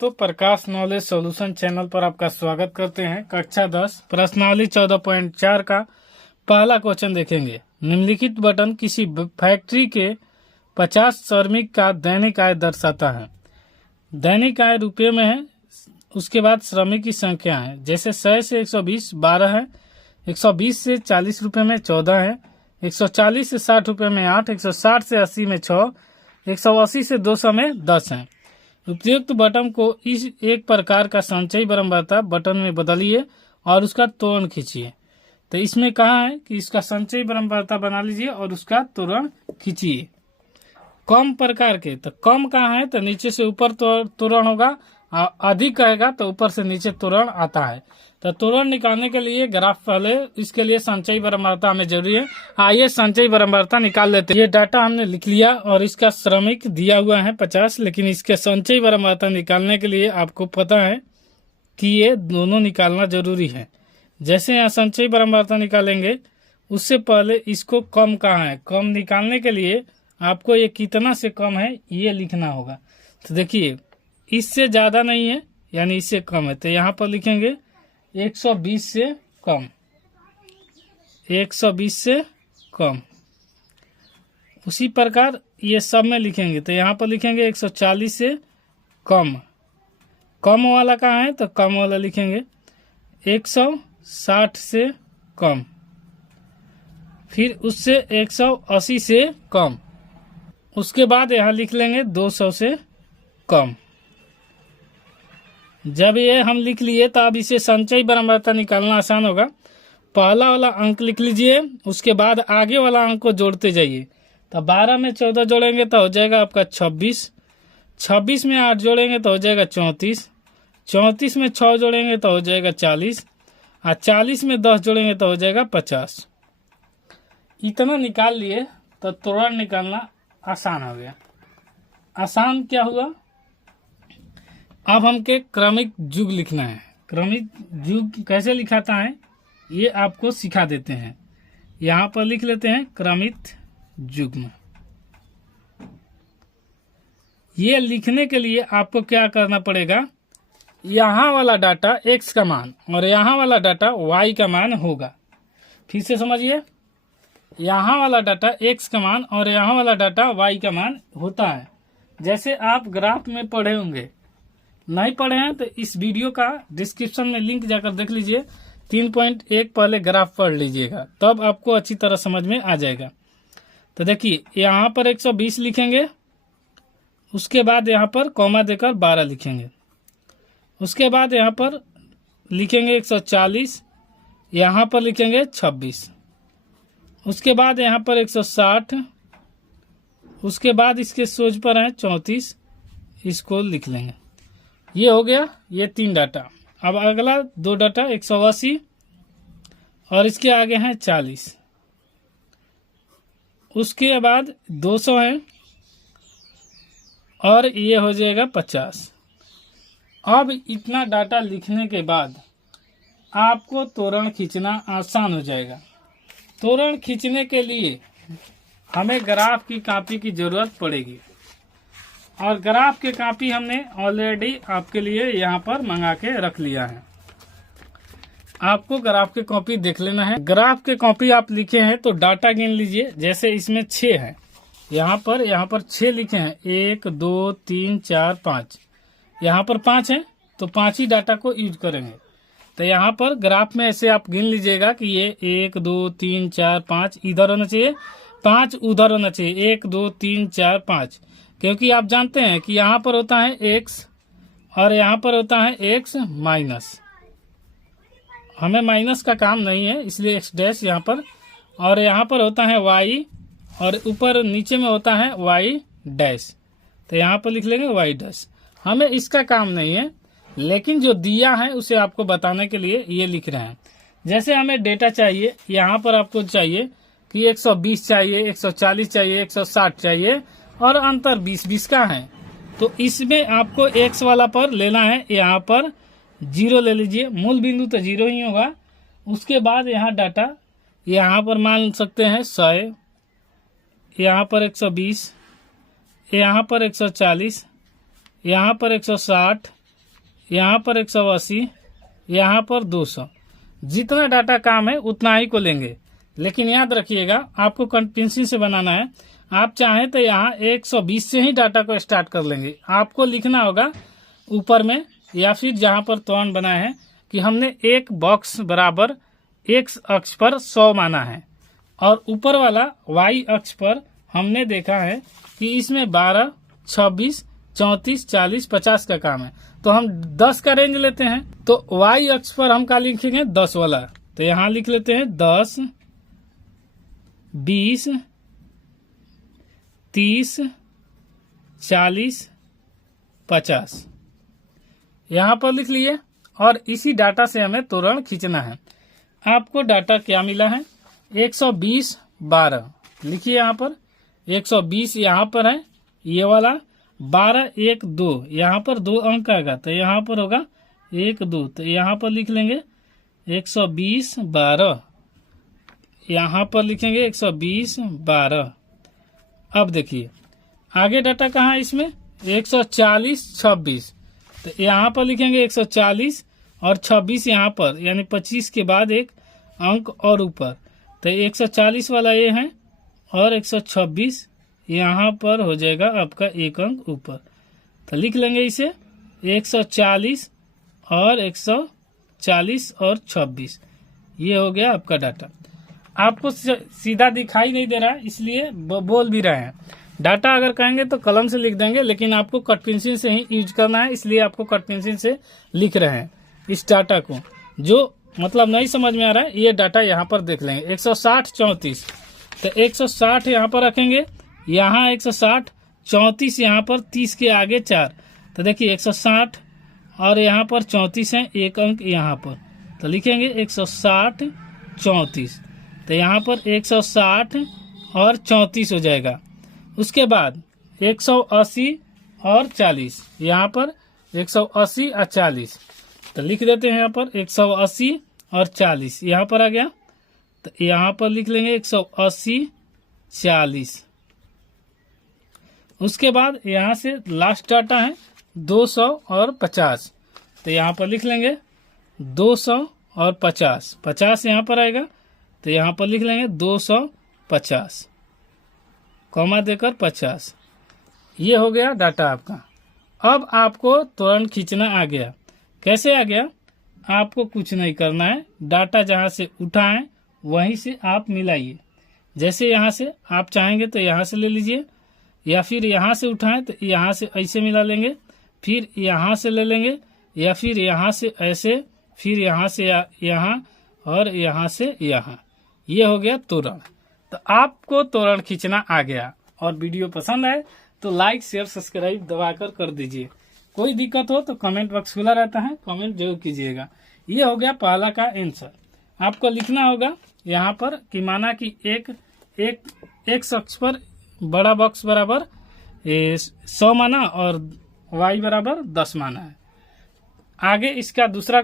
तो प्रकाश knowledge solution channel पर आपका स्वागत करते हैं। कक्षा 10 प्रश्नावली 14.4 का पहला क्वेश्चन देखेंगे। निम्नलिखित बटन किसी फैक्ट्री के 50 श्रमिक का दैनिक आय दर्शाता है। दैनिक आय रुपये में है, उसके बाद श्रमिक की संख्या है। जैसे 100 से 120 12 है, 120 से 40 रुपये में 14 है, 140 से 60 रुपये में 8, 160 से 80 में 6, 180 से 200 में 10 है। उपयुक्त बटन को इस एक प्रकार का संचयी बारंबारता बटन में बदलिए और उसका त्वरण खींचिए। तो इसमें कहा है कि इसका संचयी बारंबारता बना लीजिए और उसका त्वरण खींचिए। कम प्रकार के, तो कम कहाँ है तो नीचे से ऊपर त्वरण होगा, अधिक कहेगा तो ऊपर से नीचे त्वरण आता है। तो त्वरण निकालने के लिए ग्राफ पहले इसके लिए संचयी बारंबारता हमें जरूरी है। आइए संचयी बारंबारता निकाल लेते हैं। ये डाटा हमने लिख लिया और इसका श्रमिक दिया हुआ है 50, लेकिन इसके संचयी बारंबारता निकालने के लिए आपको पता है कि ये दोनों निकालना जरूरी है। जैसे यहाँ संचयी बारंबारता निकालेंगे उससे पहले इसको कम कहाँ है, कम निकालने के लिए आपको ये कितना से कम है ये लिखना होगा। तो देखिए इससे ज़्यादा नहीं है यानी इससे कम है, तो यहाँ पर लिखेंगे 120 से कम, 120 से कम। उसी प्रकार ये सब में लिखेंगे तो यहाँ पर लिखेंगे 140 से कम। कम वाला कहाँ है तो कम वाला लिखेंगे 160 से कम, फिर उससे 180 से कम। उसके बाद यहाँ लिख लेंगे 200 से कम। जब ये हम लिख लिए तो अब इसे संचयी बारंबारता निकालना आसान होगा। पहला वाला अंक लिख लीजिए, उसके बाद आगे वाला अंक को जोड़ते जाइए। तो 12 में 14 जोड़ेंगे तो हो जाएगा आपका 26, 26 में 8 जोड़ेंगे तो हो जाएगा 34, 34 में 6 जोड़ेंगे तो हो जाएगा 40, और 40 में 10 जोड़ेंगे तो हो जाएगा 50। इतना निकाल लिए तो त्वरण निकालना आसान हो गया। आसान क्या हुआ, अब हमके क्रमिक युग लिखना है। क्रमिक युग कैसे लिखाता है ये आपको सिखा देते हैं। यहाँ पर लिख लेते हैं क्रमिक युग्म। ये लिखने के लिए आपको क्या करना पड़ेगा, यहाँ वाला डाटा x का मान और यहाँ वाला डाटा y का मान होगा। फिर से समझिए, यहाँ वाला डाटा x का मान और यहाँ वाला डाटा y का मान होता है। जैसे आप ग्राफ में पढ़े होंगे, नहीं पढ़े हैं तो इस वीडियो का डिस्क्रिप्शन में लिंक जाकर देख लीजिए। 3.1 पहले ग्राफ पढ़ लीजिएगा, तब आपको अच्छी तरह समझ में आ जाएगा। तो देखिए यहाँ पर 120 लिखेंगे, उसके बाद यहाँ पर कॉमा देकर 12 लिखेंगे, उसके बाद यहाँ पर लिखेंगे 140, यहाँ पर लिखेंगे 26, उसके बाद यहाँ पर 160, उसके बाद इसके सोच पर है 34, इसको लिख लेंगे। ये हो गया ये 3 डाटा। अब अगला 2 डाटा 180 और इसके आगे हैं 40, उसके बाद 200 है और ये हो जाएगा 50। अब इतना डाटा लिखने के बाद आपको त्वरण खींचना आसान हो जाएगा। त्वरण खींचने के लिए हमें ग्राफ की कॉपी की जरूरत पड़ेगी और ग्राफ के कॉपी हमने ऑलरेडी आपके लिए यहाँ पर मंगा के रख लिया है। आपको ग्राफ के कॉपी देख लेना है। ग्राफ के कॉपी आप लिखे हैं तो डाटा गिन लीजिए। जैसे इसमें 6 है, यहाँ पर 6 लिखे हैं, 1 2 3 4 5, यहाँ पर 5 है तो 5 ही डाटा को यूज करेंगे। तो यहाँ पर ग्राफ में ऐसे आप गिन लीजिएगा कि ये 1 2 3 4 5 इधर होना चाहिए, 5 उधर होना चाहिए, 1 2 3 4 5, क्योंकि आप जानते हैं कि यहाँ पर होता है x और यहाँ पर होता है x माइनस। हमें माइनस का काम नहीं है इसलिए x डैश यहाँ पर, और यहाँ पर होता है y और ऊपर नीचे में होता है y डैश। तो यहाँ पर लिख लेंगे y डैश। हमें इसका काम नहीं है, लेकिन जो दिया है उसे आपको बताने के लिए ये लिख रहे हैं। जैसे हमें डेटा चाहिए, यहाँ पर आपको चाहिए कि 120 चाहिए, 140 चाहिए, 160 चाहिए और अंतर 20-20 का है। तो इसमें आपको x वाला पर लेना है, यहाँ पर 0 ले लीजिए, मूल बिंदु तो 0 ही होगा। उसके बाद यहाँ डाटा यहाँ पर मान सकते हैं 100, यहाँ पर 120, यहाँ पर 140, यहाँ पर 160, यहाँ पर 180, यहाँ पर 200। जितना डाटा काम है उतना ही को लेंगे, लेकिन याद रखिएगा आपको कंटिन्यूटी से बनाना है। आप चाहें तो यहाँ 120 से ही डाटा को स्टार्ट कर लेंगे। आपको लिखना होगा ऊपर में या फिर जहाँ पर त्वरण बना है कि हमने एक बॉक्स बराबर एक्स अक्ष पर 100 माना है, और ऊपर वाला वाई अक्ष पर हमने देखा है कि इसमें 12, 26, 34, 40, 50 का काम है, तो हम 10 का रेंज लेते हैं। तो वाई अक्ष पर हम क्या लिखेंगे? 10 वाला। तो यहाँ लिख लेते हैं 10, 20, 30, 40, 50 यहाँ पर लिख लिए। और इसी डाटा से हमें त्वरण खींचना है। आपको डाटा क्या मिला है? 120, 12 लिखिए यहाँ पर। 120 यहाँ पर है, ये वाला 12, 1, 2 यहाँ पर 2 अंक आएगा, तो यहाँ पर होगा 1, 2, तो यहाँ पर लिख लेंगे 120, 12। यहाँ पर लिखेंगे 120, 12। अब देखिए आगे डाटा कहाँ है इसमें? 140, 26, तो यहाँ पर लिखेंगे 140 और 26 यहाँ पर, यानी 25 के बाद एक अंक और ऊपर, तो 140 वाला ये है और 126 यहाँ पर हो जाएगा आपका एक अंक ऊपर। तो लिख लेंगे इसे 140 और 140 और 26, ये हो गया आपका डाटा। आपको सीधा दिखाई नहीं दे रहा है इसलिए बोल भी रहे हैं। डाटा अगर कहेंगे तो कलम से लिख देंगे, लेकिन आपको कट पेंसिल से ही यूज करना है, इसलिए आपको कट पेंसिल से लिख रहे हैं इस डाटा को। जो मतलब नहीं समझ में आ रहा है ये डाटा यहाँ पर देख लेंगे। 160, 34, तो 160 यहाँ पर रखेंगे, यहाँ 160, 34 यहाँ पर, 30 के आगे 4, तो देखिए 160 और यहाँ पर 34 है, एक अंक यहाँ पर, तो लिखेंगे 160, 34, तो यहाँ पर 160 और 34 हो जाएगा। उसके बाद 180 और 40, यहाँ पर 180 और 40, तो लिख देते हैं यहाँ पर 180 और 40 यहाँ पर आ गया, तो यहाँ पर लिख लेंगे 180, 40। उसके बाद यहाँ से लास्ट डाटा है 200 और 50, तो यहाँ पर लिख लेंगे 200 और 50, 50 यहाँ पर आएगा, तो यहाँ पर लिख लेंगे 250, कॉमा देकर 50। ये हो गया डाटा आपका। अब आपको त्वरण खींचना आ गया। कैसे आ गया? आपको कुछ नहीं करना है, डाटा जहाँ से उठाएं वहीं से आप मिलाइए। जैसे यहाँ से आप चाहेंगे तो यहाँ से ले लीजिए, या फिर यहाँ से उठाएं तो यहाँ से ऐसे मिला लेंगे, फिर यहाँ से ले लेंगे, या फिर यहाँ से ऐसे, फिर यहाँ से यहाँ और यहाँ से यहाँ। ये हो गया त्वरण। तो आपको त्वरण खींचना आ गया। और वीडियो पसंद आए तो लाइक, शेयर, सब्सक्राइब दबाकर कर दीजिए। कोई दिक्कत हो तो कमेंट बॉक्स खुला रहता है, कमेंट जरूर कीजिएगा। ये हो गया पहला का आंसर। आपको लिखना होगा यहाँ पर कि माना कि एक अक्ष पर बड़ा बॉक्स बराबर 100 माना और वाई बराबर 10 माना है। आगे इसका दूसरा